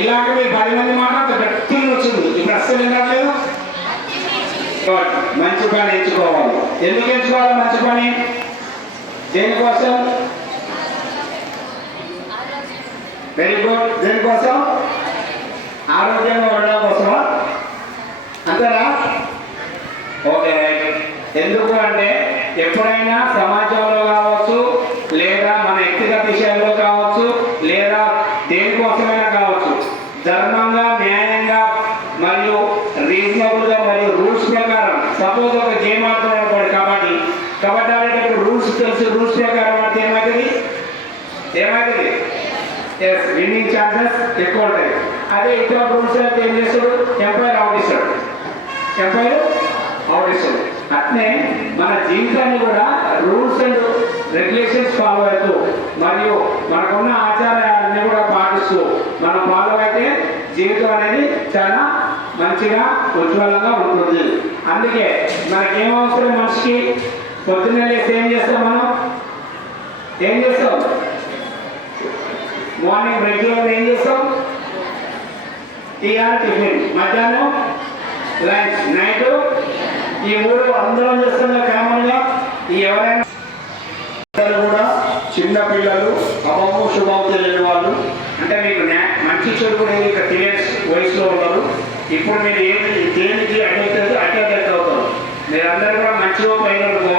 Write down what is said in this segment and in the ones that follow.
ఇలాంటివి 10 మంది మాట గట్టిగా వచ్చింది. ఇప్పుడు అస్సలు ఏం రాలేదు. మంచి పని ఎంచుకోవాలి. ఎందుకు ఎంచుకోవాలి మంచి పని? దేనికోసం? Very good. దేనికోసం? ఆరోగ్యంగా ఉండడం కోసమా? అంతేనా? Okay right. ఎందుకు అంటే ఎప్పుడైనా సమాజంలో కావచ్చు, లేదా మన వ్యక్తిగత విషయాల్లో కావచ్చు, లేదా దేనికోసమైనా కావచ్చు, ధర్మంగా, న్యాయంగా మరియు రీజనబుల్గా మరియు రూల్స్ ప్రకారం సపోజ్ ఒక గేమ్ ఆడుతున్నాడు కాబట్టి ఆడేటప్పుడు రూల్స్ తెలిసి రూల్స్ ప్రకారం ఆడితే ఏమవుతుంది? ఎస్, విన్నింగ్ ఛాన్సెస్ ఎక్కువ ఉంటాయి. అదే ఇతర రూల్స్ అయితే ఏం చేస్తాడు? ఎంపైర్ అవుట్ ఇస్తాడు. అట్నే మన జీవితాన్ని కూడా రూల్స్ అండ్ రెగ్యులేషన్స్ ఫాలో అవుతూ మరియు మనకున్న ఆచారాన్ని కూడా పాటిస్తూ మనం ఫాలో అయితే జీవితం అనేది చాలా మంచిగా ఉజ్వలంగా ఉంటుంది. అందుకే మనకేం అవసరం? మనిషికి పొద్దున్నే లేసి ఏం చేస్తాం? మార్నింగ్ రెగ్యులర్ ఏం చేస్తాం? టీ ఆర్ టిఫిన్, మధ్యాహ్నం లంచ్, నైట్ ఈ 3 అందరం చేస్తున్నాం కామన్గా. ఈ ఎవరైనా కూడా చిన్న పిల్లలు, అభము శుభం తెలియని వాళ్ళు, అంటే మీకు మంచి చెడు కూడా ఇక తెలియని వయసులో ఉన్నారు. ఇప్పుడు మీరు దేనికి అటెక్ట్ అవుతారు. మీరందరూ కూడా మంచిగా పోయిననుకో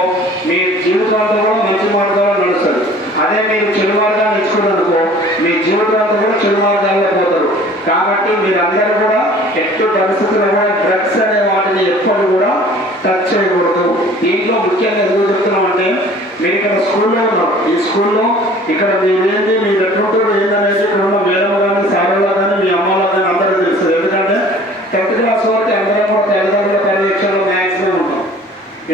మీ జీవితం అంతా కూడా మంచి మార్గాల్లో నడుస్తారు. అదే మీరు చెడు మార్గాలు ఇచ్చుకున్ననుకో మీ జీవితం అంతా కూడా చెడు మార్గాల్లో పోతారు. కాబట్టి మీరందరూ కూడా ఎట్టి పరిస్థితుల్లో కూడా డ్రగ్స్ అనే వాటిని ఎప్పుడు కూడా టచ్ చేయకూడదు. దీంట్లో ముఖ్యంగా ఎందుకు చెప్తున్నామంటే మీరు ఇక్కడ స్కూల్లో ఉన్నారు. ఈ స్కూల్లో ఇక్కడ మీరేంటి, మీరు ఎట్లుంటారు ఏందనేది ఇక్కడ ఉన్న మేడం కానీ, సార్లో కానీ, మీ అమ్మలో కానీ అందరూ తెలుస్తుంది. ఎందుకంటే 10th క్లాస్ వరకు అందరం కూడా తల్లిదండ్రుల పర్యవేక్షణలో మ్యాక్సిమం ఉంటాం.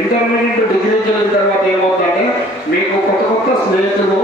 ఇంటర్మీడియట్ డిగ్రీ చదివిన తర్వాత ఏమవుతుందంటే మీకు కొత్త స్నేహితులు